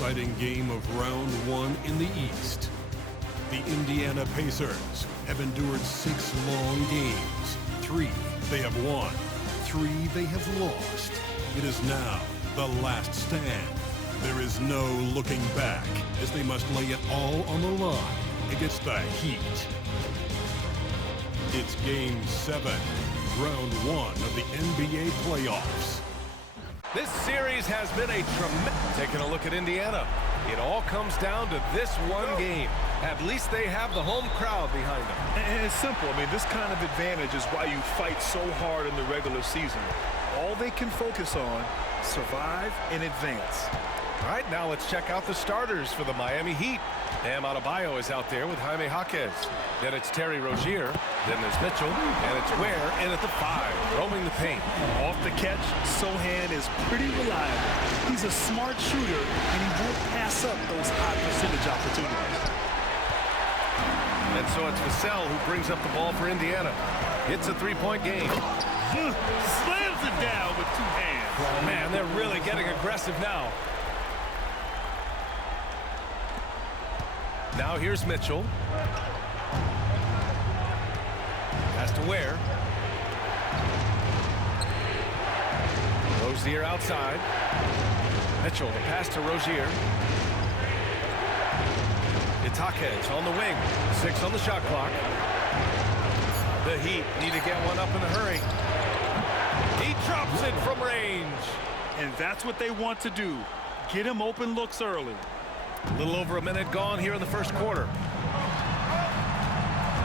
exciting game of round one in the East. The Indiana Pacers have endured 6 long games. 3 they have won, 3 they have lost. It is now the last stand. There is no looking back as they must lay it all on the line against the Heat. It's Game 7, Round 1 of the NBA playoffs. This series has been a tremendous... Taking a look at Indiana. It all comes down to this one game. At least they have the home crowd behind them. And it's simple. I mean, this kind of advantage is why you fight so hard in the regular season. All they can focus on, survive and advance. All right, now let's check out the starters for the Miami Heat. Bam Adebayo is out there with Jaime Jaquez. Then it's Terry Rozier. Then there's Mitchell. And it's Ware in at the 5, roaming the paint. Off the catch, Sohan is pretty reliable. He's a smart shooter, and he won't pass up those high percentage opportunities. And so it's Vassell who brings up the ball for Indiana. It's a 3-point game. Slams it down with 2 hands. Man, they're really getting aggressive now. Now here's Mitchell. Pass to Ware. Rozier outside. Mitchell, the pass to Rozier. It's Jaquez on the wing. 6 on the shot clock. The Heat need to get one up in a hurry. He drops it from range. And that's what they want to do. Get him open looks early. A little over a minute gone here in the first quarter.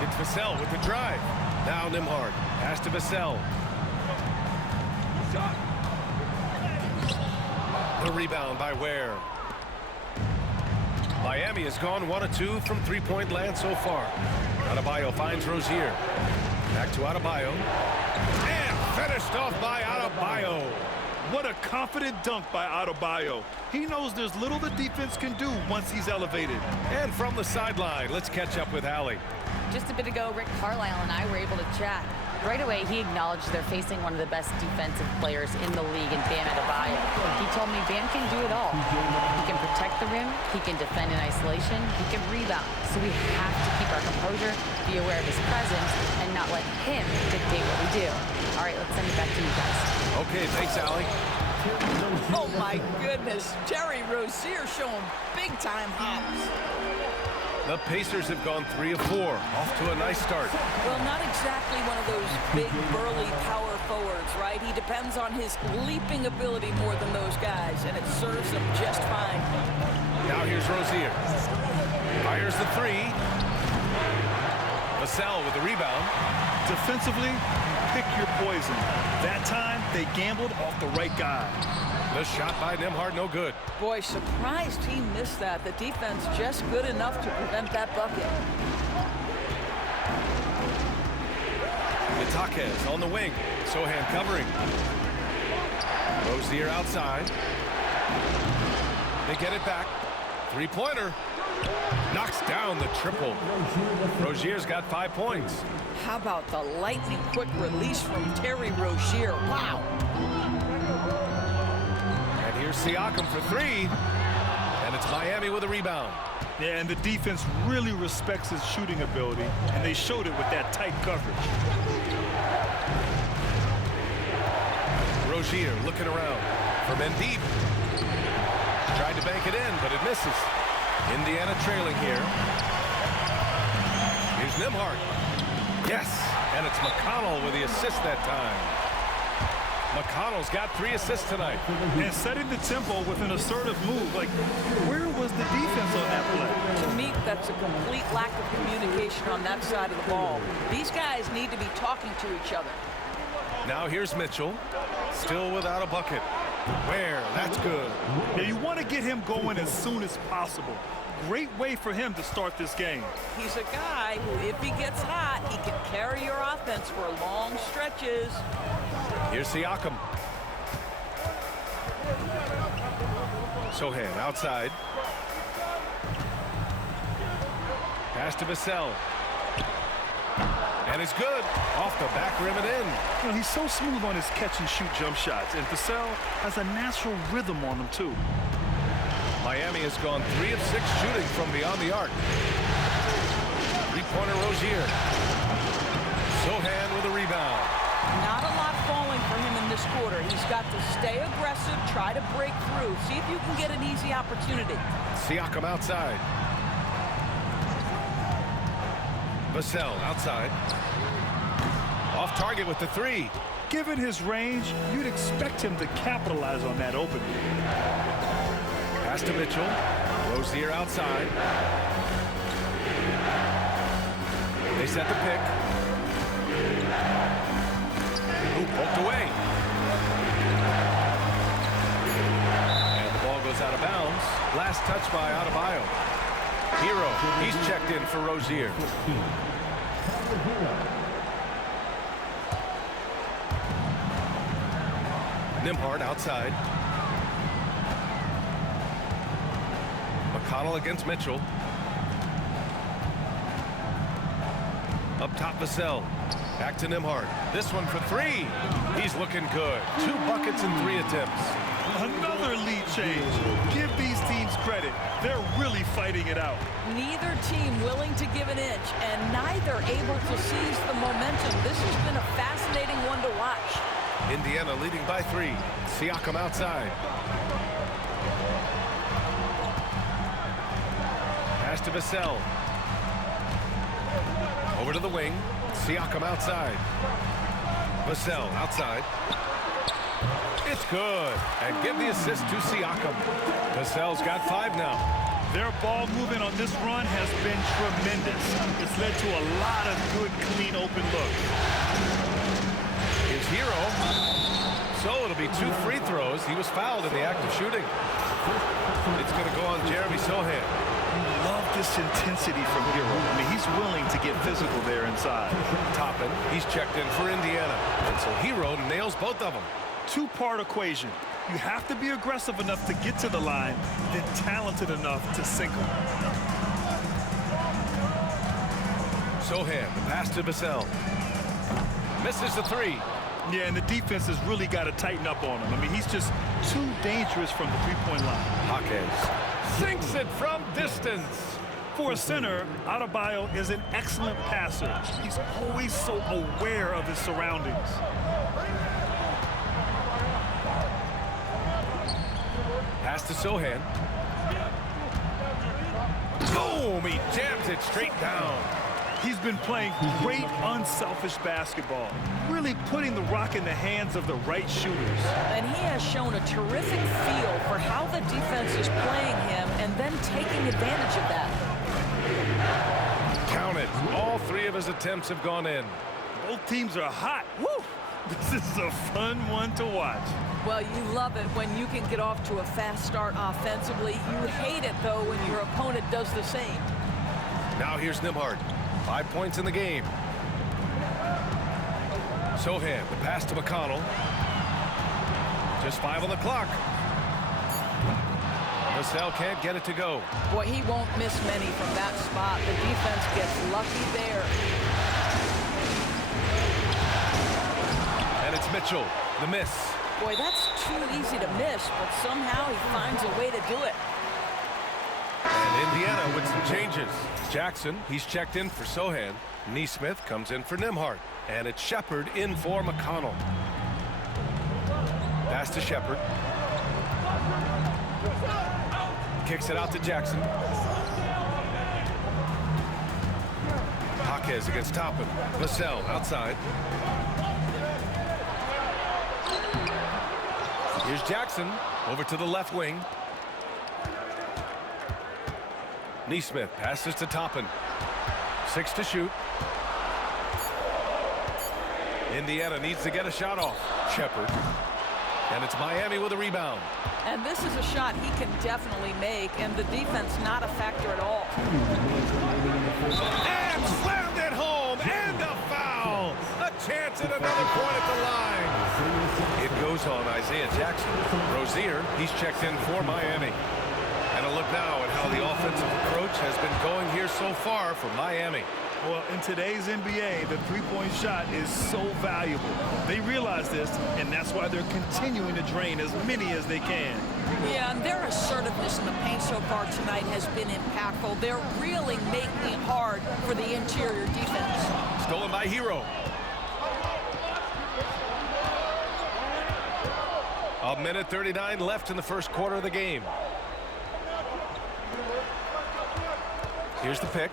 It's Vassell with the drive. Now Nembhard. Pass to Vassell. The rebound by Ware. Miami has gone 1 of 2 from 3-point land so far. Adebayo finds Rozier. Back to Adebayo. And finished off by Adebayo. What a confident dunk by Adebayo. He knows there's little the defense can do once he's elevated. And from the sideline, let's catch up with Allie. Just a bit ago, Rick Carlisle and I were able to chat. Right away, he acknowledged they're facing one of the best defensive players in the league in Bam Adebayo. He told me Bam can do it all. He can protect the rim, he can defend in isolation, he can rebound. So we have to keep our composure, be aware of his presence, and not let him dictate what we do. All right, let's send it back to you guys. Okay, thanks, Allie. Oh, my goodness. Terry Rozier showing big-time hops. The Pacers have gone 3 of 4. Off to a nice start. Well, not exactly one of those big, burly power forwards, right? He depends on his leaping ability more than those guys, and it serves him just fine. Now here's Rozier. Fires the 3. Vassell with the rebound. Defensively, pick your poison. That time, they gambled off the right guy. The shot by Nembhard, no good. Boy, surprised he missed that. The defense just good enough to prevent that bucket. It's Jaquez on the wing. Sohan covering. Rozier outside. They get it back. 3-pointer. Knocks down the triple. Rozier's got 5 points. How about the lightning quick release from Terry Rozier? Wow. And here's Siakam for 3. And it's Miami with a rebound. Yeah, and the defense really respects his shooting ability, and they showed it with that tight coverage. Rozier looking around for Mendeep. Tried to bank it in, but it misses. Indiana trailing here. Here's Nembhard. Yes, and it's McConnell with the assist that time. McConnell's got 3 assists tonight. And setting the tempo with an assertive move. Like, where was the defense on that play? To me, that's a complete lack of communication on that side of the ball. These guys need to be talking to each other. Now here's Mitchell, still without a bucket. Ware, that's good. Now, you want to get him going as soon as possible. Great way for him to start this game. He's a guy who, if he gets hot, he can carry your offense for long stretches. Here's Siakam. Sohan outside. Pass to Vassell. And it's good. Off the back rim and in. You know, he's so smooth on his catch-and-shoot jump shots, and Vassell has a natural rhythm on him, too. Miami has gone 3 of 6 shooting from beyond the arc. Three-pointer Rozier. Sohan with a rebound. Not a lot falling for him in this quarter. He's got to stay aggressive, try to break through, see if you can get an easy opportunity. Siakam outside. Vassell outside. Off target with the 3. Given his range, you'd expect him to capitalize on that opening. Pass to Mitchell. Rozier outside. They set the pick. Ooh, poked away. And the ball goes out of bounds. Last touch by Adebayo. Hero, he's checked in for Rozier. Nembhard outside. McConnell against Mitchell. Up top, Vassell. Back to Nembhard. This one for 3. He's looking good. 2 buckets in 3 attempts. Another lead change. Give these teams credit. They're really fighting it out. Neither team willing to give an inch, and neither able to seize the momentum. This has been a fascinating one to watch. Indiana leading by 3. Siakam outside. Pass to Vassell. Over to the wing. Siakam outside. Vassell outside. It's good. And give the assist to Siakam. Vassell's got 5 now. Their ball movement on this run has been tremendous. It's led to a lot of good, clean, open looks. Here's Hero. So it'll be 2 free throws. He was fouled in the act of shooting. It's going to go on Jeremy Sohan. Love this intensity from Hero. I mean, he's willing to get physical there inside. Toppin, he's checked in for Indiana. And so Hero nails both of them. 2-part equation. You have to be aggressive enough to get to the line, then talented enough to sink them. Sohan, the pass to Vassell. Misses the 3. Yeah, and the defense has really got to tighten up on him. I mean, he's just too dangerous from the three-point line. Jaquez sinks it from distance. For a center, Adebayo is an excellent passer. He's always so aware of his surroundings. Pass to Sohan. Boom! He jams it straight down. He's been playing great, unselfish basketball, really putting the rock in the hands of the right shooters. And he has shown a terrific feel for how the defense is playing him and then taking advantage of that. Count it. All 3 of his attempts have gone in. Both teams are hot. Woo! This is a fun one to watch. Well, you love it when you can get off to a fast start offensively. You hate it, though, when your opponent does the same. Now here's Nembhard. 5 points in the game. Sohan, the pass to McConnell. Just 5 on the clock. Vassell can't get it to go. Boy, he won't miss many from that spot. The defense gets lucky there. And it's Mitchell, the miss. Boy, that's too easy to miss, but somehow he finds a way to do it. And Indiana with some changes. Jackson, he's checked in for Sohan. Nesmith comes in for Nembhard. And it's Shepard in for McConnell. Pass to Shepard. Kicks it out to Jackson. Jaquez against Toppin. Vassell outside. Here's Jackson over to the left wing. Nesmith passes to Toppin. 6 to shoot. Indiana needs to get a shot off. Shepard. And it's Miami with a rebound. And this is a shot he can definitely make, and the defense not a factor at all. And slammed it home, and a foul. A chance at another point at the line. It goes on Isaiah Jackson. Rozier, he's checked in for Miami. And a look now at how the offensive approach has been going here so far for Miami. Well, in today's NBA, the three-point shot is so valuable. They realize this, and that's why they're continuing to drain as many as they can. Yeah, and their assertiveness in the paint so far tonight has been impactful. They're really making it hard for the interior defense. Stolen by Hero. A minute 39 left in the first quarter of the game. Here's the pick.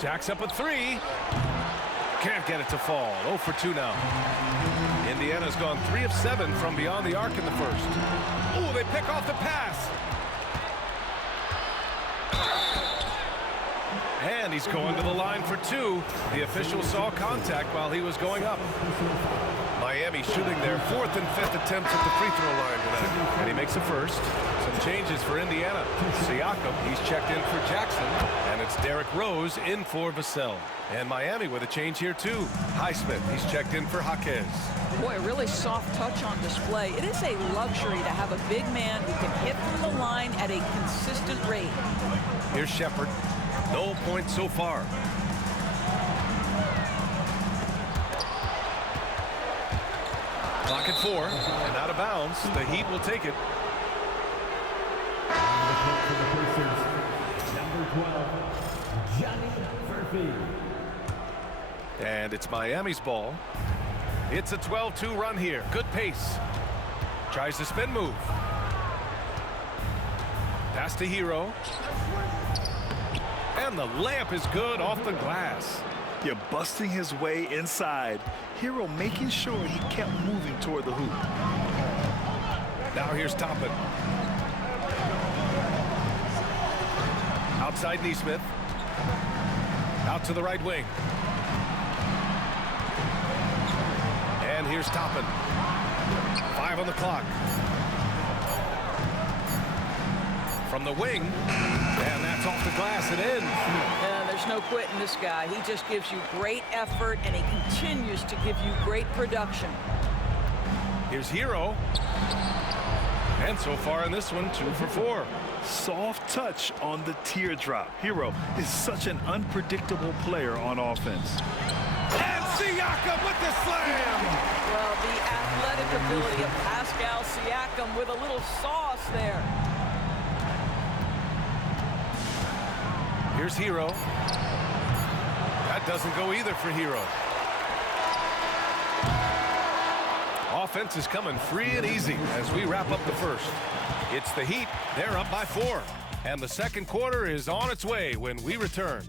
Jacks up a three. Can't get it to fall. 0 for 2 now. Indiana's gone 3 of 7 from beyond the arc in the first. Oh, they pick off the pass. And he's going to the line for 2. The official saw contact while he was going up. Miami shooting their 4th and 5th attempts at the free throw line tonight. And he makes the first. Some changes for Indiana. Siakam, he's checked in for Jackson. And it's Derrick Rose in for Vassell. And Miami with a change here too. Highsmith, he's checked in for Jaquez. Boy, a really soft touch on display. It is a luxury to have a big man who can hit from the line at a consistent rate. Here's Shepard. No points so far. Clock at 4 and out of bounds. The Heat will take it. And it's Miami's ball. It's a 12-2 run here. Good pace. Tries the spin move. Pass to Hero. And the layup is good off the glass. You're busting his way inside. Hero making sure he kept moving toward the hoop. Now here's Toppin. Outside Nesmith. Out to the right wing. And here's Toppin. 5 on the clock. From the wing. And that's off the glass and in. Yeah, there's no quitting this guy. He just gives you great effort, and he continues to give you great production. Here's Hero. And so far in this one, 2 for 4. Soft touch on the teardrop. Hero is such an unpredictable player on offense. And Siakam with the slam! Well, the athletic ability of Pascal Siakam with a little sauce there. Here's Hero. That doesn't go either for Hero. Offense is coming free and easy as we wrap up the first. It's the Heat. They're up by 4. And the second quarter is on its way when we return.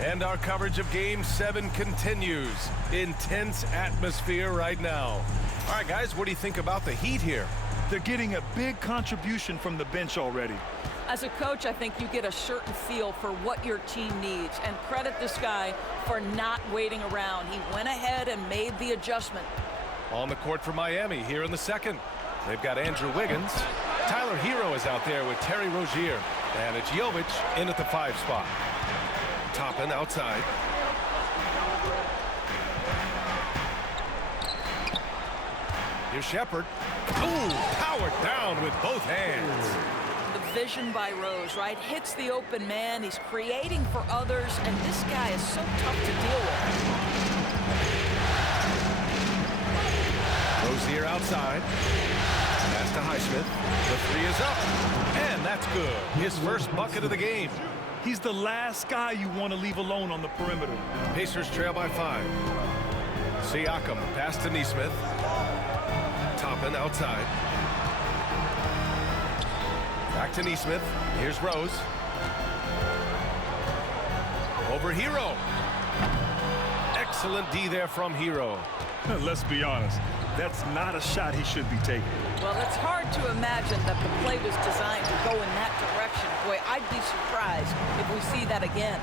And our coverage of Game 7 continues. Intense atmosphere right now. All right, guys, what do you think about the Heat here? They're getting a big contribution from the bench already. As a coach, I think you get a certain feel for what your team needs, and credit this guy for not waiting around. He went ahead and made the adjustment. On the court for Miami here in the second. They've got Andrew Wiggins. Tyler Hero is out there with Terry Rozier. And it's Jovic in at the 5 spot. Toppin outside. Here's Shepard. Ooh, powered down with both hands. The vision by Rose, right? Hits the open man. He's creating for others, and this guy is so tough to deal with. Rozier outside. Pass to Highsmith. The 3 is up. And that's good. His first bucket of the game. He's the last guy you want to leave alone on the perimeter. Pacers trail by 5. Siakam, pass to Nesmith. Toppin outside. Back to Nesmith. Here's Rose. Over Hero. Excellent D there from Hero. Let's be honest. That's not a shot he should be taking. Well, it's hard to imagine that the play was designed to go in that direction. Boy, I'd be surprised if we see that again.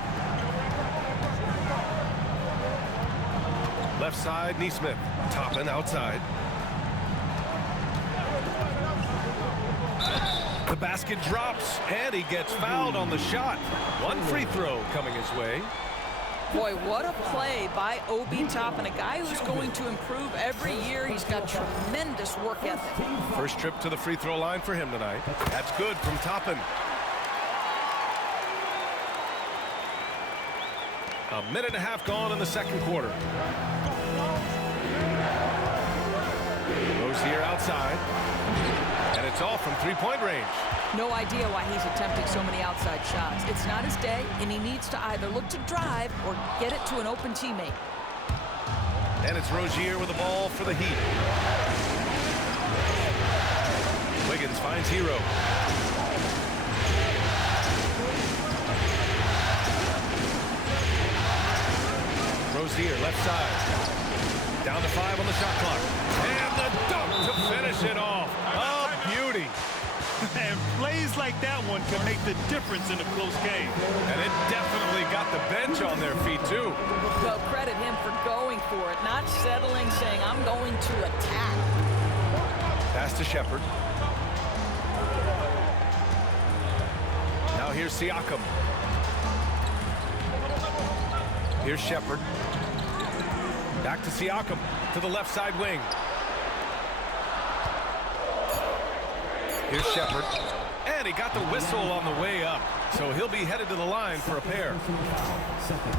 Left side, Nesmith. Toppin outside. The basket drops, and he gets fouled on the shot. One free throw coming his way. Boy, what a play by Obi Toppin, a guy who's going to improve every year. He's got tremendous work ethic. First trip to the free throw line for him tonight. That's good from Toppin. A minute and a half gone in the second quarter. Rozier outside. And it's off from three-point range. No idea why he's attempting so many outside shots. It's not his day, and he needs to either look to drive or get it to an open teammate. And it's Rozier with the ball for the Heat. Wiggins finds Hero. Rozier left side. Down to 5 on the shot clock. And the dunk to finish it off. A beauty. And plays like that one can make the difference in a close game. And it definitely got the bench on their feet, too. Well, credit him for going for it, not settling, saying, I'm going to attack. Pass to Shepherd. Now here's Siakam. Here's Shepherd. Back to Siakam, to the left side wing. Here's Shepherd. And he got the whistle on the way up. So he'll be headed to the line for a pair.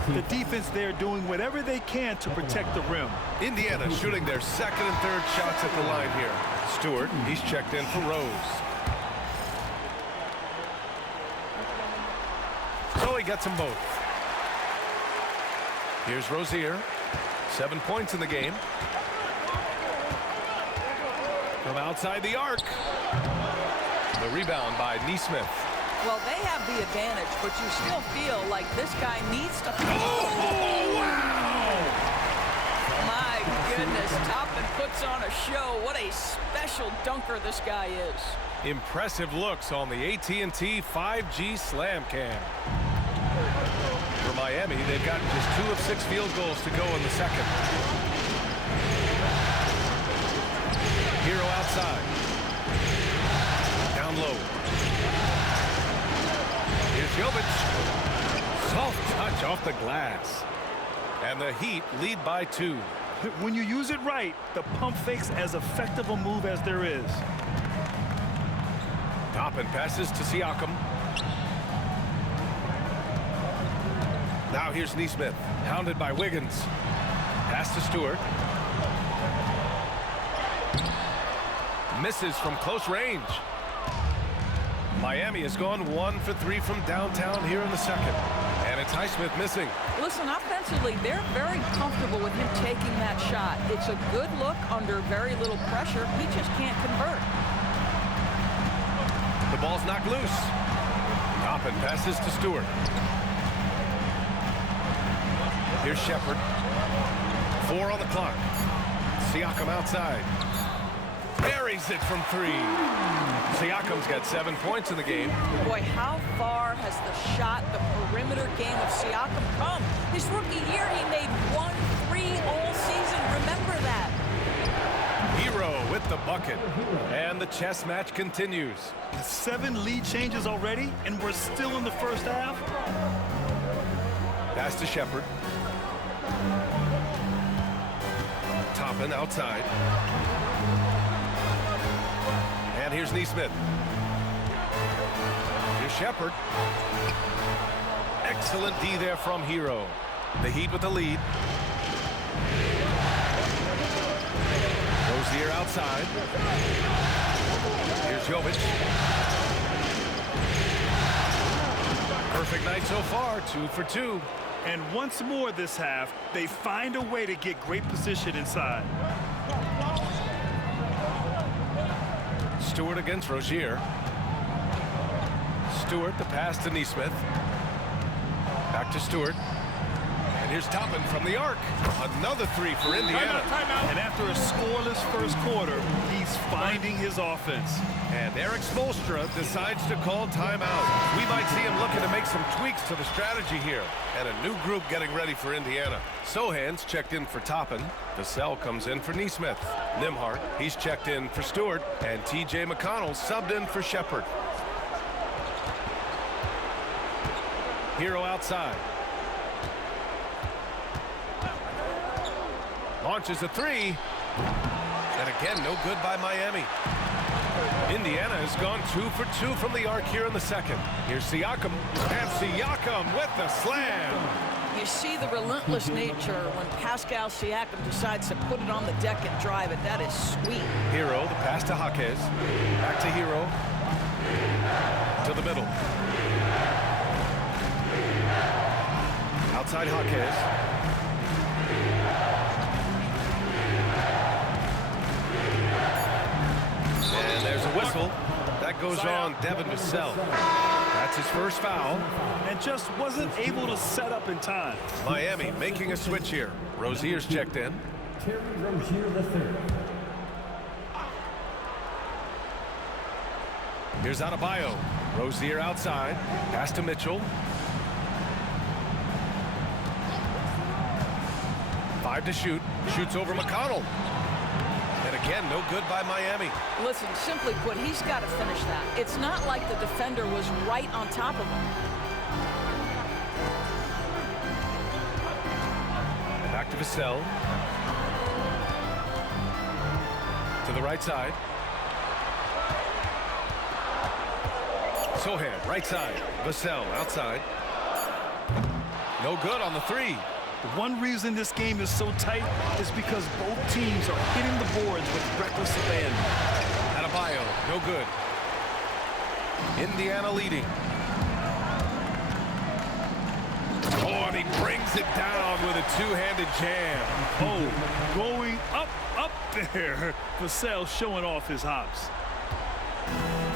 The defense there doing whatever they can to protect the rim. Indiana shooting their second and third shots at the line here. Stewart, he's checked in for Rose. So he gets them both. Here's Rozier. 7 points in the game. From outside the arc. The rebound by Nesmith. Well, they have the advantage, but you still feel like this guy needs to... Oh, wow! My goodness, Toppin puts on a show. What a special dunker this guy is. Impressive looks on the AT&T 5G Slam Cam. For Miami, they've got just 2 of 6 field goals to go in the second. Hero outside. Down low. Here's Jovic. Soft touch off the glass. And the Heat lead by 2. When you use it right, the pump fake's as effective a move as there is. Toppin passes to Siakam. Now here's Nesmith, hounded by Wiggins. Pass to Stewart. Misses from close range. Miami has gone 1 for 3 from downtown here in the second. And it's Highsmith missing. Listen, offensively, they're very comfortable with him taking that shot. It's a good look under very little pressure. He just can't convert. The ball's knocked loose. Toppin passes to Stewart. Here's Shepherd. 4 on the clock. Siakam outside. Buries it from 3. Siakam's got 7 points in the game. Boy, how far has the shot, the perimeter game of Siakam come? His rookie year, he made 1 3 all season. Remember that. Hero with the bucket. And the chess match continues. 7 lead changes already, and we're still in the first half. Pass to Shepherd. Toppin outside. And here's Nesmith. Here's Shepherd. Excellent D there from Hero. The Heat with the lead. Rozier outside. Here's Jovic. Perfect night so far, 2 for 2. And once more this half, they find a way to get great position inside. Stewart against Rozier. Stewart, the pass to Nesmith. Back to Stewart. And here's Toppin from the arc. Another 3 for Indiana. Timeout. And after a scoreless first quarter, he's finding his offense. And Eric Spoelstra decides to call timeout. We might see him looking to make some tweaks to the strategy here. And a new group getting ready for Indiana. Sohan's checked in for Toppin. Vassell comes in for Nesmith. Nimhart, he's checked in for Stewart. And T.J. McConnell subbed in for Shepherd. Hero outside. launches a three. And again, no good by Miami. Indiana has gone 2 for 2 from the arc here in the second. Here's Siakam, and Siakam with the slam. You see the relentless nature when Pascal Siakam decides to put it on the deck and drive it. That is sweet. Hero, the pass to Jaquez. Back to Hero. To the middle. Outside Jaquez. And there's a whistle. That goes on Devin Vassell. That's his first foul. And just wasn't able to set up in time. Miami making a switch here. Rozier's checked in. Terry Rozier III. Here's Adebayo. Rozier outside. Pass to Mitchell. 5 to shoot. Shoots over McConnell. And again, no good by Miami. Listen, simply put, he's got to finish that. It's not like the defender was right on top of him. Back to Vassell. To the right side. Sohan, right side. Vassell, outside. No good on the three. One reason this game is so tight is because both teams are hitting the boards with reckless abandon. Adebayo, no good. Indiana leading. Oh, and he brings it down with a two-handed jam. Oh, going up there. Vassell showing off his hops.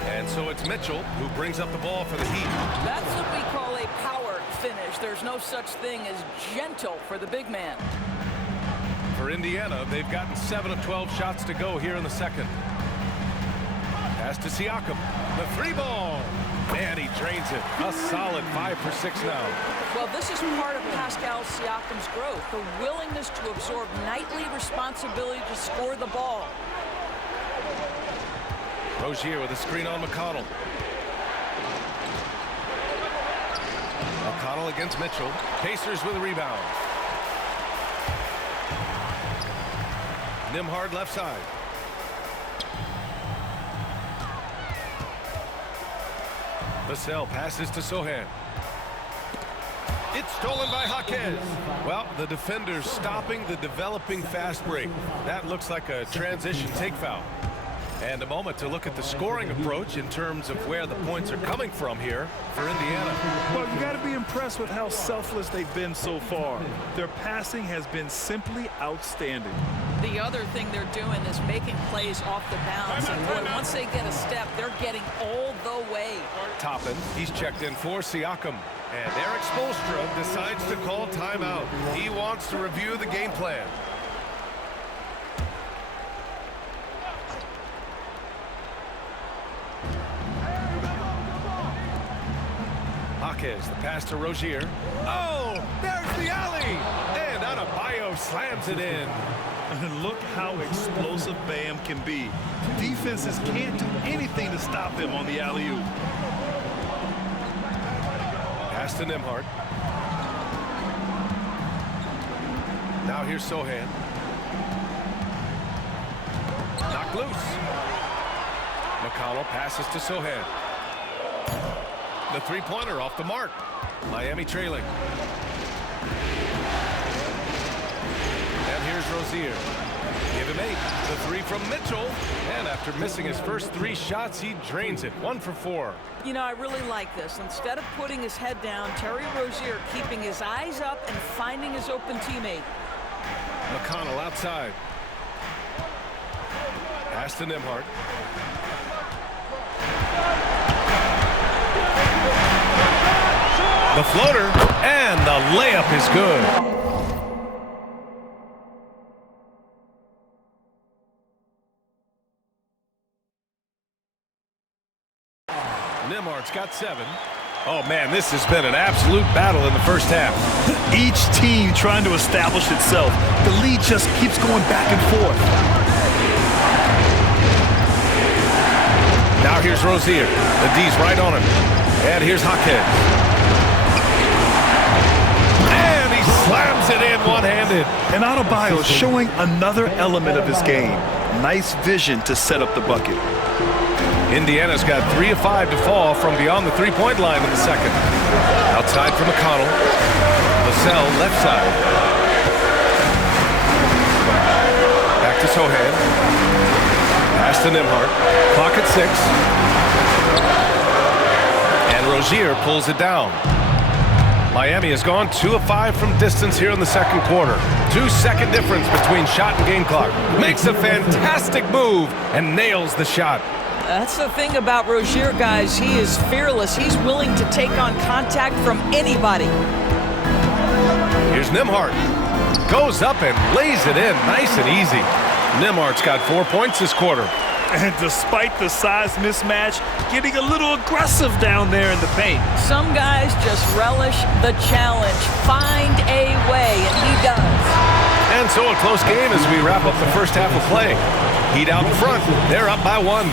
And so it's Mitchell who brings up the ball for the Heat. That's what we call a power finish. There's no such thing as gentle for the big man. For Indiana, they've gotten 7 of 12 shots to go here in the second. Pass to Siakam. The three ball. Man, he drains it. A solid 5 for 6 now. Well, this is part of Pascal Siakam's growth, the willingness to absorb nightly responsibility to score the ball. Rozier with a screen on McConnell. McConnell against Mitchell. Pacers with a rebound. Nembhard left side. Vassell passes to Sohan. It's stolen by Jaquez. Well, the defender's stopping the developing fast break. That looks like a transition take foul. And a moment to look at the scoring approach in terms of where the points are coming from here for Indiana. Well, you got to be impressed with how selfless they've been so far. Their passing has been simply outstanding. The other thing they're doing is making plays off the bounce. And boy, once they get a step, they're getting all the way. Toppin, he's checked in for Siakam. And Eric Spoelstra decides to call timeout. He wants to review the game plan. Jaquez, the pass to Rozier. Oh, there's the alley! And Adebayo slams it in. And look how explosive Bam can be. Defenses can't do anything to stop him on the alley-oop. Pass to Nembhard. Now here's Sohan. Knocked loose. McConnell passes to Sohan. The three-pointer off the mark. Miami trailing. And here's Rozier. Give him 8. The three from Mitchell. And after missing his first 3 shots, he drains it. 1 for 4. You know, I really like this. Instead of putting his head down, Terry Rozier keeping his eyes up and finding his open teammate. McConnell outside. Pass to Nembhard. The floater, and the layup is good. Nembhard's got 7. Oh, man, this has been an absolute battle in the first half. Each team trying to establish itself. The lead just keeps going back and forth. Now here's Rozier. The D's right on him. And here's Jaquez. And he slams it in one-handed. And Adebayo showing another element of his game. Nice vision to set up the bucket. Indiana's got 3 of 5 to fall from beyond the three-point line in the second. Outside for McConnell. Vassell left side. Back to Sohan. Pass to Nembhard. Clock at 6. And Rozier pulls it down. Miami has gone 2 of 5 from distance here in the second quarter. 2-second difference between shot and game clock. Makes a fantastic move and nails the shot. That's the thing about Rozier, guys. He is fearless. He's willing to take on contact from anybody. Here's Nembhard. Goes up and lays it in nice and easy. Nembhard's got 4 points this quarter. And despite the size mismatch, getting a little aggressive down there in the paint. Some guys just relish the challenge. Find a way, and he does. And so a close game as we wrap up the first half of play. Heat out in front. They're up by 1. All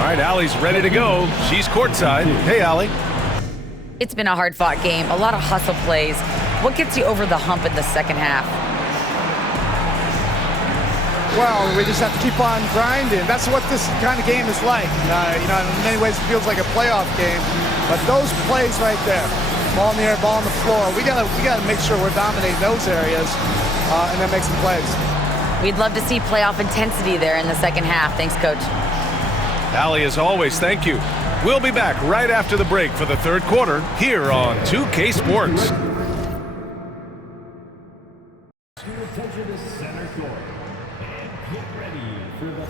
right, Allie's ready to go. She's courtside. Hey, Allie. It's been a hard-fought game, a lot of hustle plays. What gets you over the hump in the second half? Well, we just have to keep on grinding. That's what this kind of game is like. In many ways it feels like a playoff game, but those plays right there, ball in the air, ball on the floor, we gotta make sure we're dominating those areas and then make some plays. We'd love to see playoff intensity there in the second half. Thanks, Coach. Allie, as always, thank you. We'll be back right after the break for the third quarter here on 2K Sports. Attention to center court. And get ready for the...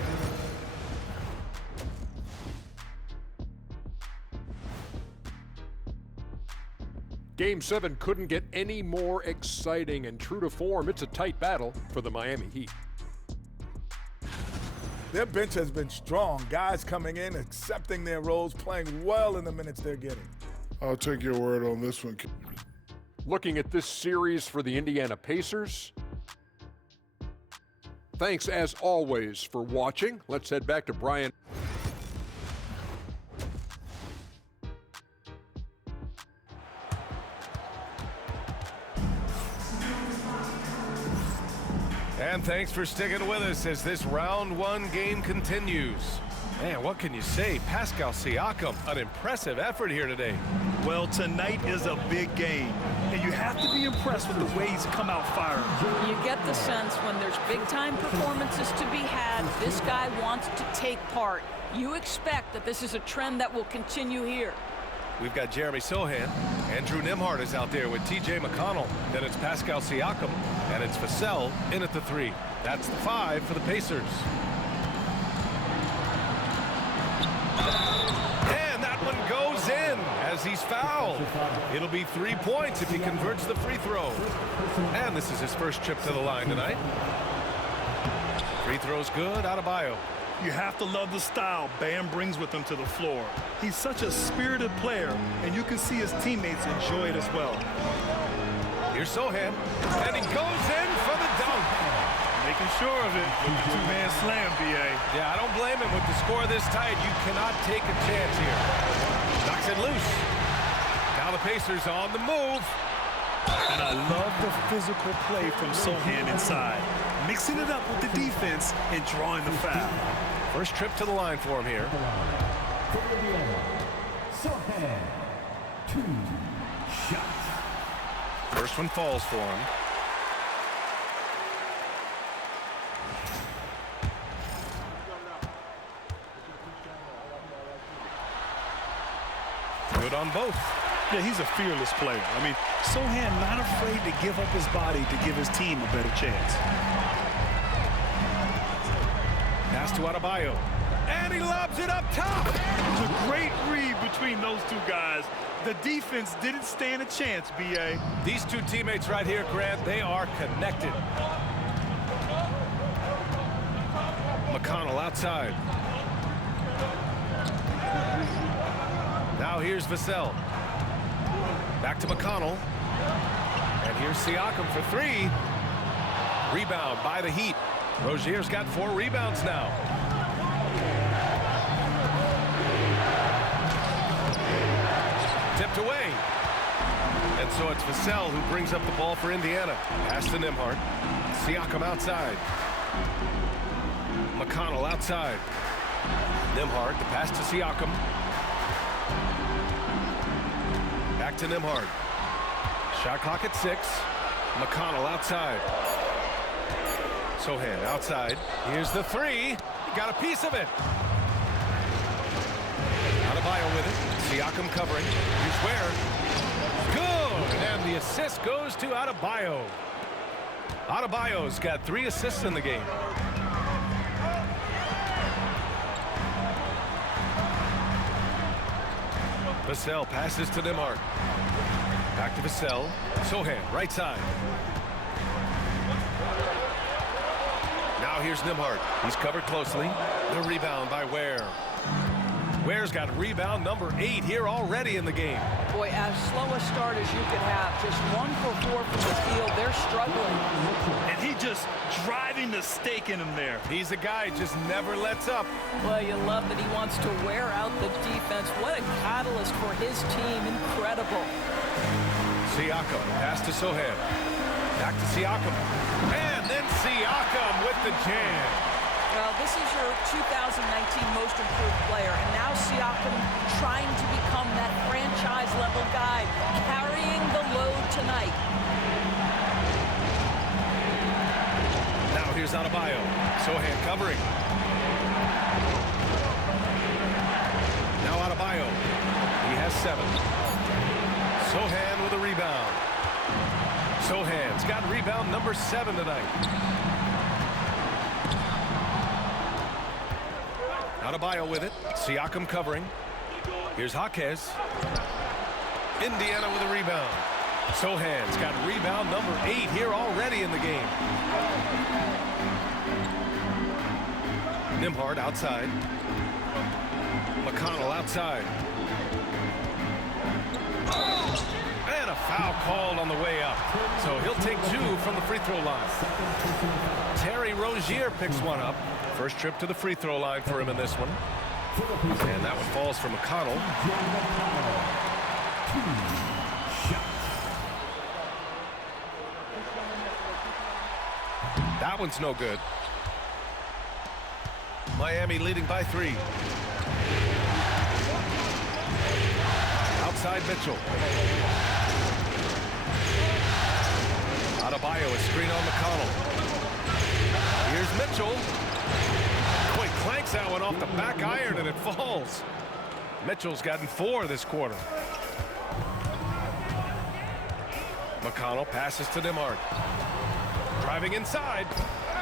Game 7 couldn't get any more exciting, and true to form, it's a tight battle for the Miami Heat. Their bench has been strong. Guys coming in, accepting their roles, playing well in the minutes they're getting. I'll take your word on this one. Looking at this series for the Indiana Pacers. Thanks, as always, for watching. Let's head back to Brian. And thanks for sticking with us as this round 1 game continues. Man, what can you say? Pascal Siakam, an impressive effort here today. Well, tonight is a big game, and you have to be impressed with the way he's come out firing. You get the sense when there's big-time performances to be had, this guy wants to take part. You expect that this is a trend that will continue here. We've got Jeremy Sohan. Andrew Nembhard is out there with T.J. McConnell. Then it's Pascal Siakam, and it's Vassell in at the 3. That's the 5 for the Pacers. And that one goes in as he's fouled. It'll be 3 points if he converts the free throw. And this is his first trip to the line tonight. Free throw's good. Adebayo. You have to love the style Bam brings with him to the floor. He's such a spirited player, and you can see his teammates enjoy it as well. Here's Sohan, and he goes in for the dunk. Making sure of it with the two-man slam, B.A. Yeah, I don't blame him. With the score this tight, you cannot take a chance here. Knocks it loose. Now the Pacers on the move. And I love the physical play from Sohan inside, mixing it up with the defense and drawing the foul. First trip to the line for him here. Sohan. 2 shots. First one falls for him. Good on both. Yeah, he's a fearless player. I mean, Sohan not afraid to give up his body to give his team a better chance. Pass to Adebayo. And he lobs it up top. It's a great read between those two guys. The defense didn't stand a chance, B.A. These two teammates right here, Grant, they are connected. McConnell outside. Now here's Vassell. Back to McConnell. And here's Siakam for 3. Rebound by the Heat. Rozier's got 4 rebounds now. Tipped away. And so it's Vassell who brings up the ball for Indiana. Pass to Nembhard. Siakam outside. McConnell outside. Nembhard, the pass to Siakam. Back to Nembhard. Shot clock at 6. McConnell outside. Sohan outside. Here's the 3. He got a piece of it. Adebayo with it. Siakam covering. Here's Ware. Good. And the assist goes to Adebayo. Adebayo's got 3 assists in the game. Vassell passes to Nembhard. Back to Vassell. Sohan, right side. Now here's Nembhard. He's covered closely. The rebound by Ware. Ware's got rebound number 8 here already in the game. Boy, as slow a start as you could have. Just 1 for 4 from the field. They're struggling. And he just driving the stake in him there. He's a guy who just never lets up. Well, you love that he wants to wear out the defense. What a catalyst for his team. Incredible. Siakam, pass to Sohan. Back to Siakam. And then Siakam with the jam. Well, this is your 2019 most improved player, and now Siakam trying to become that franchise-level guy, carrying the load tonight. Now here's Adebayo. Sohan covering. Now Adebayo. He has 7. Sohan with a rebound. Sohan's got rebound number 7 tonight. Adebayo with it. Siakam covering. Here's Jaquez. Indiana with a rebound. Sohan's got rebound number 8 here already in the game. Nembhard outside. McConnell outside. And a foul called on the way up. So he'll take 2 from the free throw line. Terry Rozier picks one up. First trip to the free throw line for him in this one. And that one falls for McConnell. That one's no good. Miami leading by 3. Outside Mitchell. Adebayo, a screen on McConnell. Here's Mitchell. Boy, clanks that one off the back iron and it falls. Mitchell's gotten 4 this quarter. McConnell passes to Nembhard. Driving inside.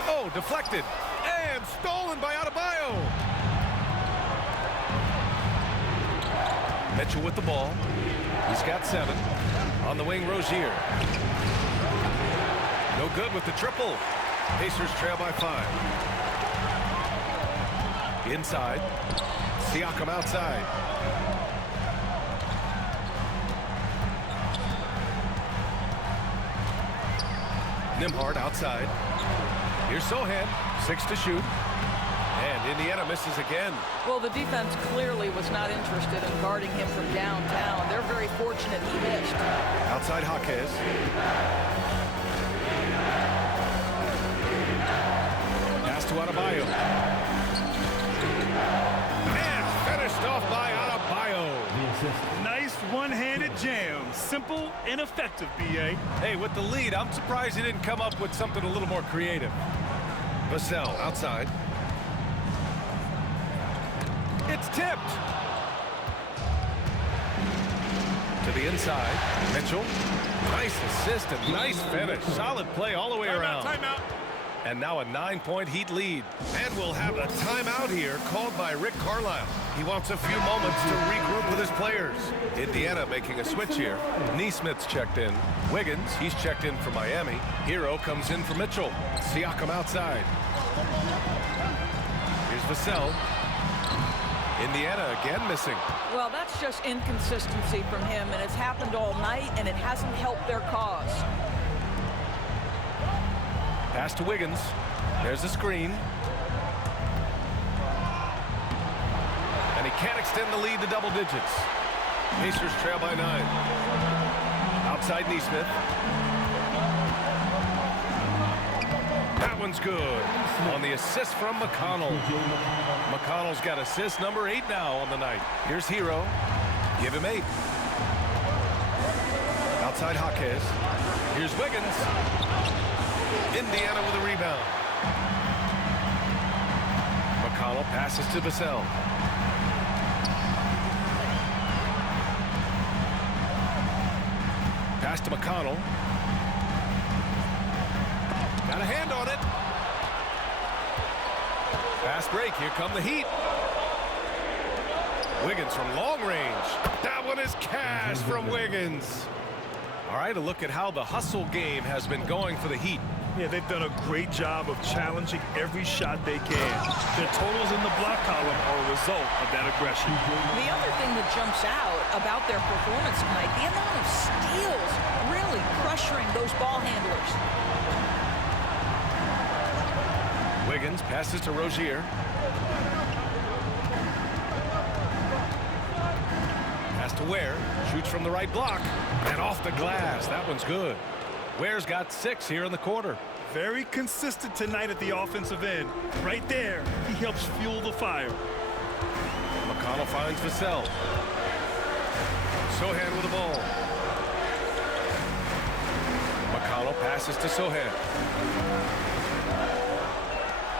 Oh, deflected. And stolen by Adebayo. Mitchell with the ball. He's got 7. On the wing, Rozier. No good with the triple. Pacers trail by 5. Inside. Siakam outside. Nembhard outside. Here's Sohan. 6 to shoot. And Indiana misses again. Well, the defense clearly was not interested in guarding him from downtown. They're very fortunate he missed. Outside Jaquez. Pass to Adebayo. And finished off by Adebayo. Nice one-handed jam. Simple and effective, B.A. Hey, with the lead, I'm surprised he didn't come up with something a little more creative. Vassell outside. It's tipped. To the inside. Mitchell. Nice assist and nice finish. Solid play all the way around. Timeout. And now a 9-point Heat lead. And we'll have a timeout here called by Rick Carlisle. He wants a few moments to regroup with his players. Indiana making a switch here. Neesmith's checked in. Wiggins, he's checked in for Miami. Hero comes in for Mitchell. Siakam outside. Here's Vassell. Indiana again missing. Well, that's just inconsistency from him, and it's happened all night, and it hasn't helped their cause. Pass to Wiggins. There's the screen. And he can't extend the lead to double digits. Pacers trail by 9. Outside Neesmith. That one's good. On the assist from McConnell. McConnell's got assist number 8 now on the night. Here's Hero. Give him 8. Outside Jaquez. Here's Wiggins. Indiana with a rebound. McConnell passes to Vassell. Pass to McConnell. Got a hand on it. Fast break. Here come the Heat. Wiggins from long range. That one is cash from Wiggins. All right, a look at how the hustle game has been going for the Heat. Yeah, they've done a great job of challenging every shot they can. Their totals in the block column are a result of that aggression. The other thing that jumps out about their performance tonight, the amount of steals really pressuring those ball handlers. Wiggins passes to Rozier. Pass to Ware. Shoots from the right block. And off the glass. That one's good. Ware's got 6 here in the quarter. Very consistent tonight at the offensive end. Right there, he helps fuel the fire. McConnell finds Vassell. Sohan with the ball. McConnell passes to Sohan.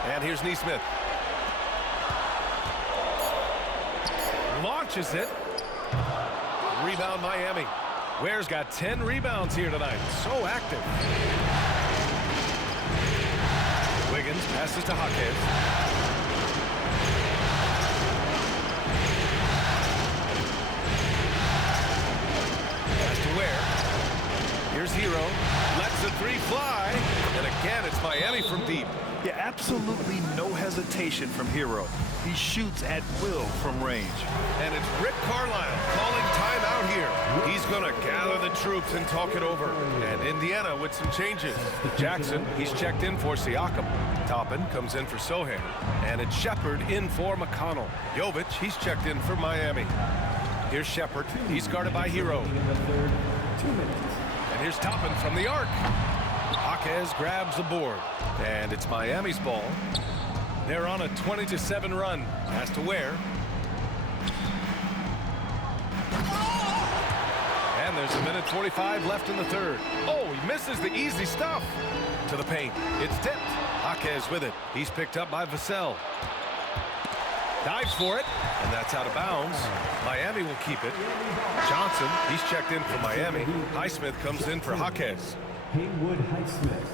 And here's Neesmith. Launches it. Rebound Miami. Ware's got 10 rebounds here tonight. So active. Wiggins passes to Jaquez. Pass to Ware. Here's Hero. Lets the 3 fly. And again, it's Miami from deep. Yeah, absolutely no hesitation from Hero. He shoots at will from range. And it's Rick Carlisle calling timeout here. He's going to gather the troops and talk it over. And Indiana with some changes. Jackson, he's checked in for Siakam. Toppin comes in for Sohan. And it's Shepard in for McConnell. Jovic, he's checked in for Miami. Here's Shepard. He's guarded by Hero. And here's Toppin from the arc. Jaquez grabs the board. And it's Miami's ball. They're on a 20-7 run. Pass to Ware. And there's a minute 45 left in the third. Oh, he misses the easy stuff. To the paint. It's tipped. Jaquez with it. He's picked up by Vassell. Dives for it. And that's out of bounds. Miami will keep it. Johnson, he's checked in for Miami. Highsmith comes in for Jaquez. Haywood Highsmith.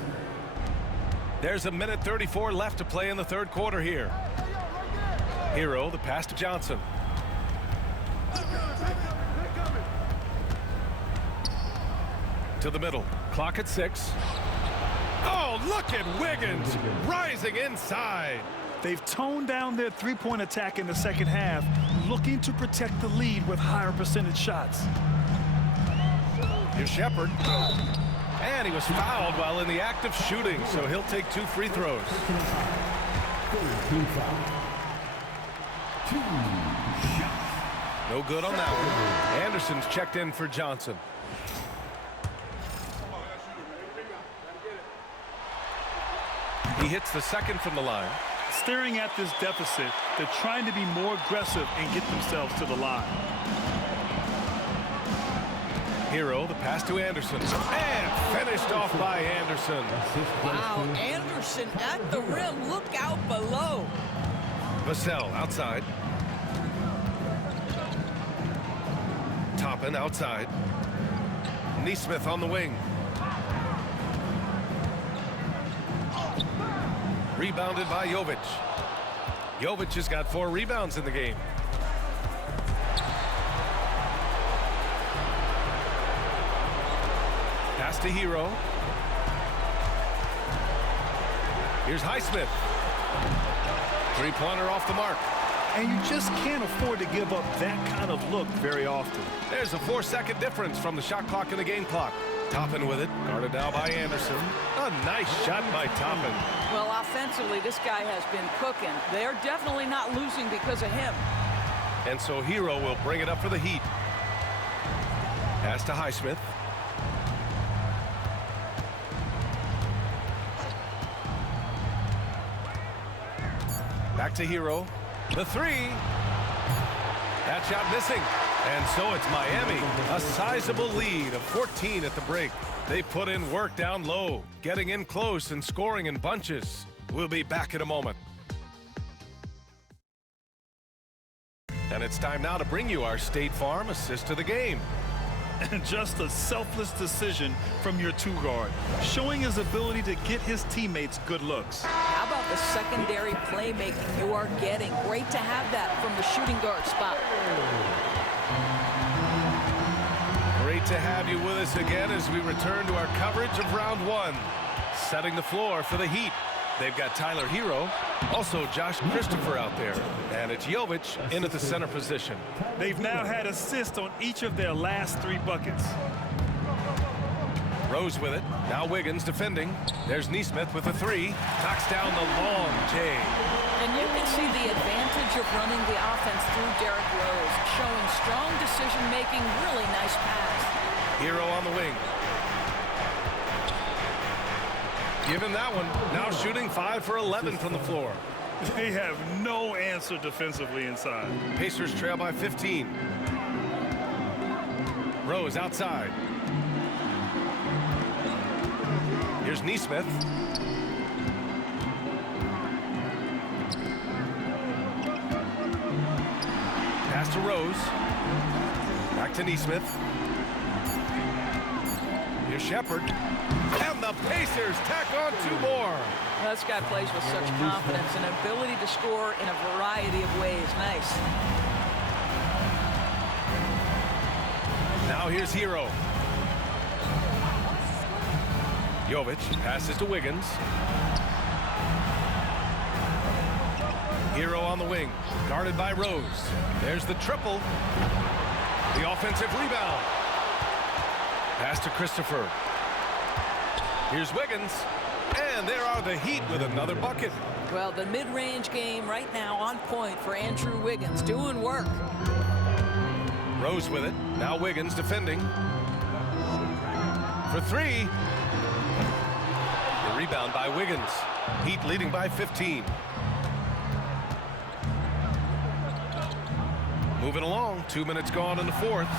There's a minute 34 left to play in the third quarter here. Hero, the pass to Johnson. To the middle. Clock at 6. Oh, look at Wiggins rising inside. They've toned down their three-point attack in the second half, looking to protect the lead with higher percentage shots. Here's Shepard. And he was fouled while in the act of shooting, so he'll take 2 free throws. No good on that one. Anderson's checked in for Johnson. He hits the second from the line. Staring at this deficit, they're trying to be more aggressive and get themselves to the line. Hero, the pass to Anderson. And finished off by Anderson. Wow, Anderson at the rim. Look out below. Vassell outside. Toppin outside. Neesmith on the wing. Rebounded by Jovic. Jovic has got 4 rebounds in the game. Pass to Hero. Here's Highsmith. 3-pointer off the mark. And you just can't afford to give up that kind of look very often. There's a 4-second difference from the shot clock and the game clock. Toppin with it, guarded now by Anderson. A nice shot by Toppin. Well, offensively, this guy has been cooking. They're definitely not losing because of him. And so Hero will bring it up for the Heat. Pass to Highsmith. Back to Hero. The three. That shot missing. And so it's Miami. A sizable lead of 14 at the break. They put in work down low, getting in close and scoring in bunches. We'll be back in a moment. And it's time now to bring you our State Farm assist to the game. And just a selfless decision from your two-guard, showing his ability to get his teammates good looks. How about the secondary playmaking you are getting? Great to have that from the shooting guard spot. Great to have you with us again as we return to our coverage of round one. Setting the floor for the Heat. They've got Tyler Hero, also Josh Christopher out there, and it's Jovic in at the center position. They've now had assists on each of their last 3 buckets. Rose with it. Now Wiggins defending. There's Nesmith with the three. Knocks down the long J. And you can see the advantage of running the offense through Derrick Rose, showing strong decision-making, really nice pass. Hero on the wing. Give him that one. Now shooting 5 for 11 from the floor. They have no answer defensively inside. Pacers trail by 15. Rose outside. Here's Nesmith. Pass to Rose. Back to Nesmith. Here's Shepard. And the Pacers tack on 2 more. This guy plays with such confidence and ability to score in a variety of ways. Nice. Now here's Hero. Jovic passes to Wiggins. Hero on the wing, guarded by Rose. There's the triple. The offensive rebound. Pass to Christopher. Here's Wiggins. And there are the Heat with another bucket. Well, the mid-range game right now on point for Andrew Wiggins, doing work. Rose with it. Now Wiggins defending. For 3. The rebound by Wiggins. Heat leading by 15. Moving along. 2 minutes gone in the fourth.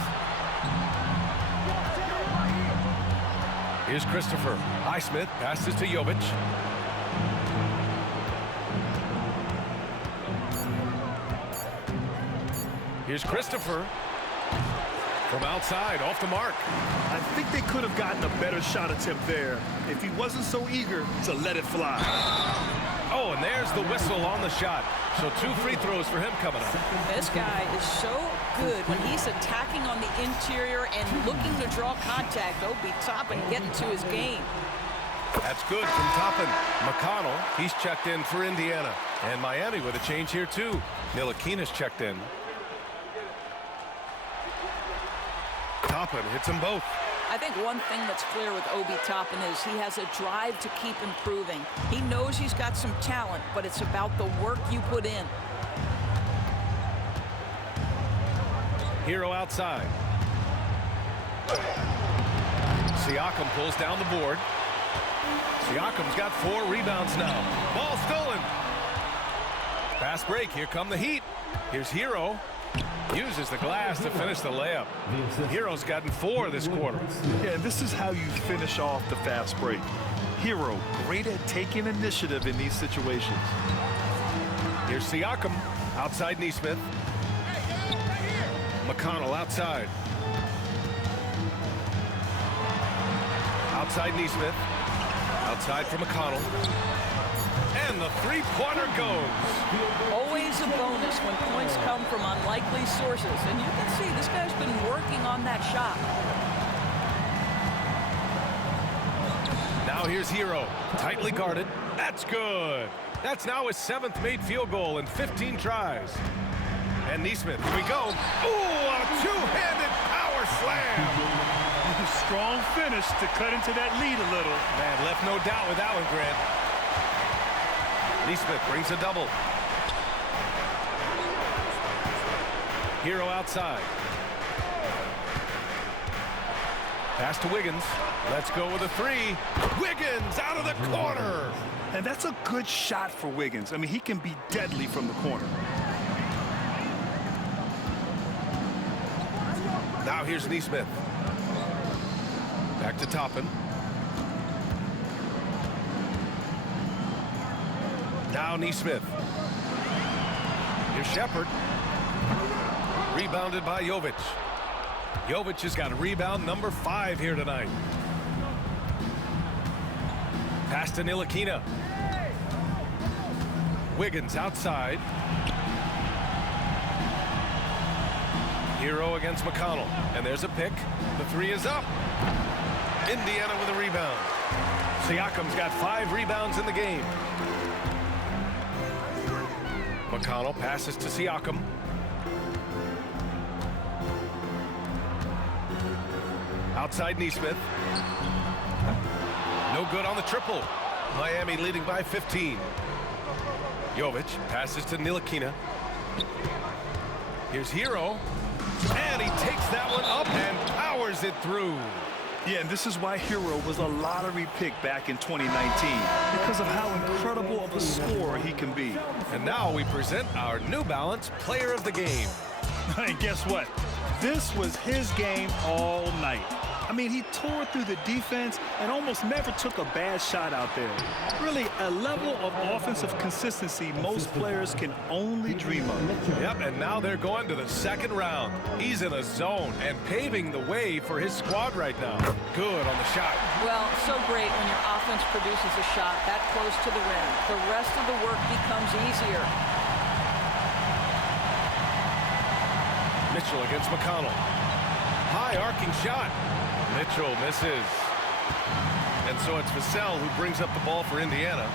Here's Christopher. Highsmith passes to Jovic. Here's Christopher. From outside, off the mark. I think they could have gotten a better shot attempt there if he wasn't so eager to let it fly. Oh, and there's the whistle on the shot. So 2 free throws for him coming up. This guy is so good when he's attacking on the interior and looking to draw contact. Obi Toppin getting to his game. That's good from Toppin. McConnell, he's checked in for Indiana. And Miami with a change here too. Ntilikina's checked in. Toppin hits them both. I think one thing that's clear with Obi Toppin is he has a drive to keep improving. He knows he's got some talent, but it's about the work you put in. Hero outside. Siakam pulls down the board. Siakam's got 4 rebounds now. Ball stolen. Fast break. Here come the Heat. Here's Hero. Uses the glass to finish the layup. Hero's gotten 4 this quarter. Yeah, this is how you finish off the fast break. Hero, great at taking initiative in these situations. Here's Siakam. Outside Nesmith. McConnell outside. Outside Nesmith. Outside for McConnell. And the three-pointer goes. Always a bonus when points come from unlikely sources. And you can see this guy's been working on that shot. Now here's Hero. Tightly guarded. That's good. That's now his 7th made field goal in 15 tries. And Nesmith, here we go. Ooh, a 2-handed power slam. Strong finish to cut into that lead a little. Man, left no doubt with that one, Grant. Nesmith brings a double. Hero outside. Pass to Wiggins. Let's go with a 3. Wiggins out of the corner. And that's a good shot for Wiggins. I mean, he can be deadly from the corner. Now here's Neesmith. Back to Toppin. Now Neesmith. Here's Shepard. Rebounded by Jovic. Jovic has got a rebound number 5 here tonight. Pass to Ntilikina. Wiggins outside. Hero against McConnell. And there's a pick. The 3 is up. Indiana with a rebound. Siakam's got 5 rebounds in the game. McConnell passes to Siakam. Outside Neesmith. No good on the triple. Miami leading by 15. Jovic passes to Ntilikina. Here's Hero. And he takes that one up and powers it through. Yeah, and this is why Hero was a lottery pick back in 2019, because of how incredible of a scorer he can be. And now we present our New Balance Player of the Game. And guess what? This was his game all night. I mean, he tore through the defense and almost never took a bad shot out there. Really, a level of offensive consistency most players can only dream of. Yep, and now they're going to the second round. He's in a zone and paving the way for his squad right now. Good on the shot. Well, so great when your offense produces a shot that close to the rim. The rest of the work becomes easier. Mitchell against McConnell. High arcing shot. Mitchell misses. And so it's Vassell who brings up the ball for Indiana.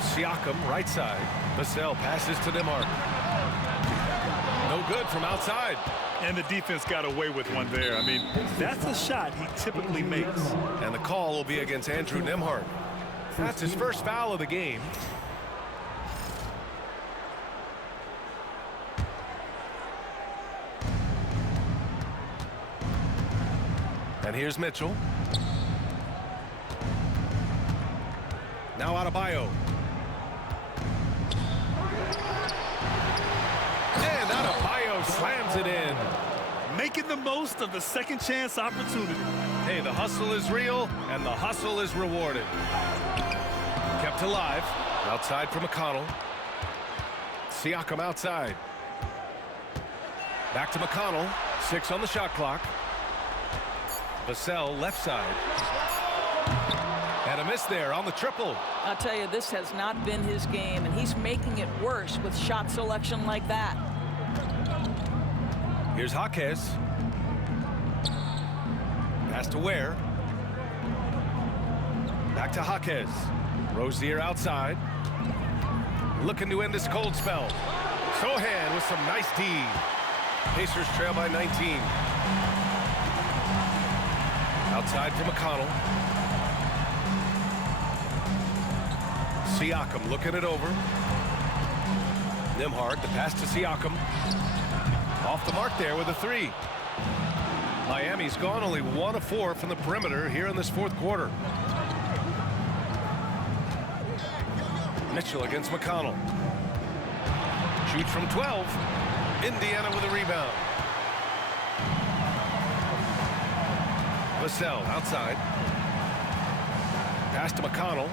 Siakam, right side. Vassell passes to Nembhard. No good from outside. And the defense got away with one there. I mean, that's a shot he typically makes. And the call will be against Andrew Nembhard. That's his first foul of the game. And here's Mitchell. Now Adebayo. And Adebayo slams it in. Making the most of the second chance opportunity. Hey, the hustle is real, and the hustle is rewarded. Kept alive. Outside for McConnell. Siakam outside. Back to McConnell. 6 on the shot clock. Vassell left side. And a miss there on the triple. I'll tell you, this has not been his game, and he's making it worse with shot selection like that. Here's Jaquez. Pass to Ware. Back to Jaquez. Rozier outside. Looking to end this cold spell. Sohan with some nice D. Pacers trail by 19. Outside for McConnell. Siakam looking it over. Nembhard, the pass to Siakam. Off the mark there with a 3. Miami's gone only 1 of 4 from the perimeter here in this fourth quarter. Mitchell against McConnell. Shoots from 12. Indiana with a rebound. Vassell outside. Pass to McConnell.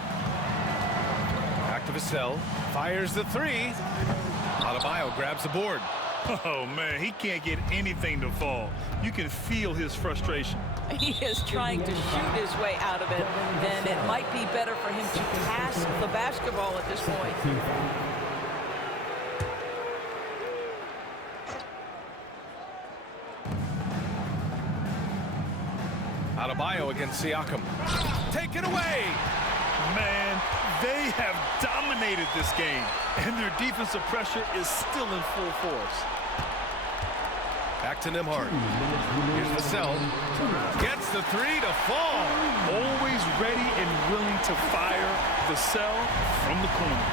Back to Vassell. Fires the 3. Adebayo grabs the board. Oh, man, he can't get anything to fall. You can feel his frustration. He is trying to shoot his way out of it, and it might be better for him to pass the basketball at this point. Adebayo against Siakam. Take it away! Man, they have dominated this game, and their defensive pressure is still in full force. Back to Nembhard. Here's Vassell. Gets the 3 to fall. Always ready and willing to fire Vassell from the corner.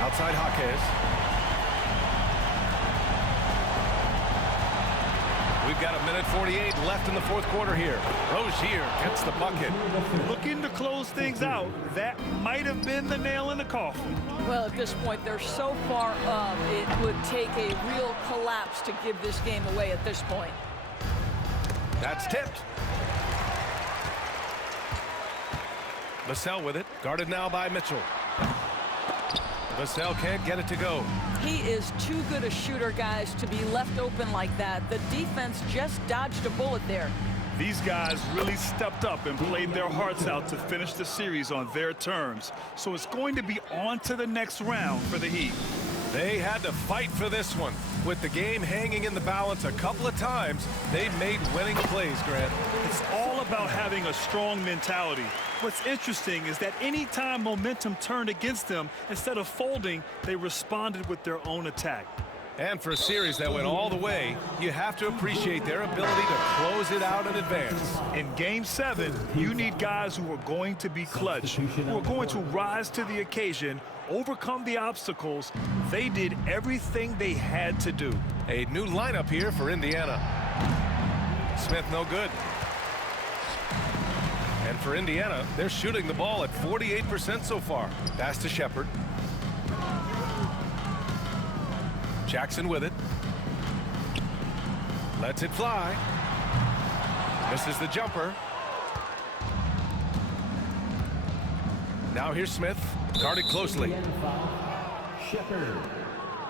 Outside Jaquez. We've got 1:48 left in the fourth quarter here. Rozier gets the bucket. Looking to close things out. That might have been the nail in the coffin. Well, at this point, they're so far up, it would take a real collapse to give this game away at this point. That's tipped. Vassell with it, guarded now by Mitchell. Vassell can't get it to go. He is too good a shooter, guys, to be left open like that. The defense just dodged a bullet there. These guys really stepped up and played their hearts out to finish the series on their terms. So it's going to be on to the next round for the Heat. They had to fight for this one. With the game hanging in the balance a couple of times, they made winning plays, Grant. It's all about having a strong mentality. What's interesting is that anytime momentum turned against them, instead of folding, they responded with their own attack. And for a series that went all the way, you have to appreciate their ability to close it out in advance. In Game 7, you need guys who are going to be clutch, who are going to rise to the occasion, overcome the obstacles. They did everything they had to do. A new lineup here for Indiana. Smith no good. And for Indiana, they're shooting the ball at 48% so far. Pass to Shepard. Jackson with it. Lets it fly. Misses the jumper. Now here's Smith. Guarded closely. Shepard.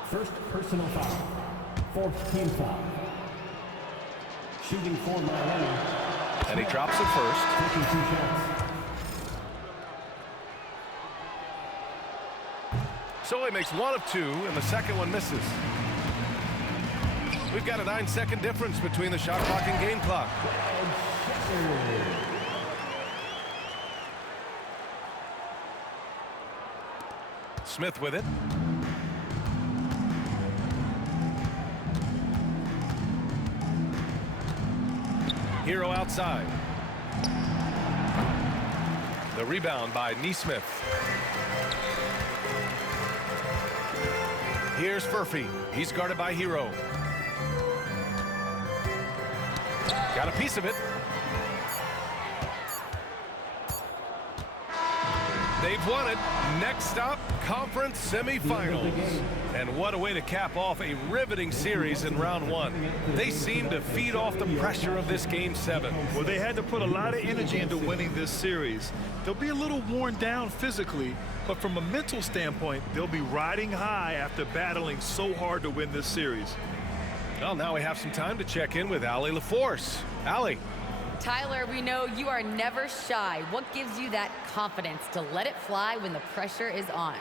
First personal foul. Fourth team foul. Shooting for Miami. And he drops it first. Taking 2 shots. So he makes 1 of 2, and the second one misses. We've got a 9-second difference between the shot clock and game clock. Smith with it. Hero outside. The rebound by Nesmith. Here's Furphy. He's guarded by Hero. Got a piece of it. They've won it. Next stop, conference semifinals. And what a way to cap off a riveting series in round 1. They seem to feed off the pressure of this Game 7. Well, they had to put a lot of energy into winning this series. They'll be a little worn down physically, but from a mental standpoint, they'll be riding high after battling so hard to win this series. Well, now we have some time to check in with Allie LaForce. Allie. Tyler, we know you are never shy. What gives you that confidence to let it fly when the pressure is on?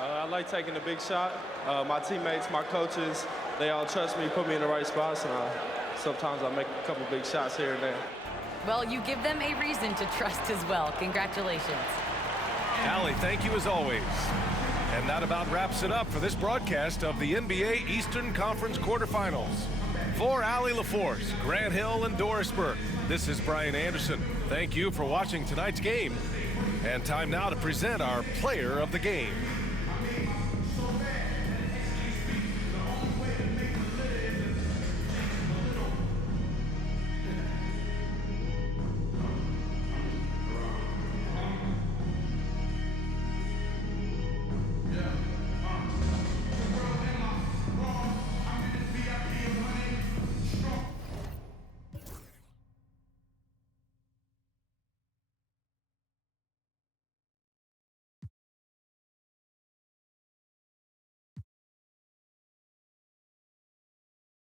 I like taking the big shot. My teammates, my coaches, they all trust me, put me in the right spots, and sometimes I make a couple big shots here and there. Well, you give them a reason to trust as well. Congratulations. Allie, thank you as always. And that about wraps it up for this broadcast of the NBA Eastern Conference quarterfinals. For Allie LaForce, Grant Hill, and Doris Burke, this is Brian Anderson. Thank you for watching tonight's game. And time now to present our player of the game.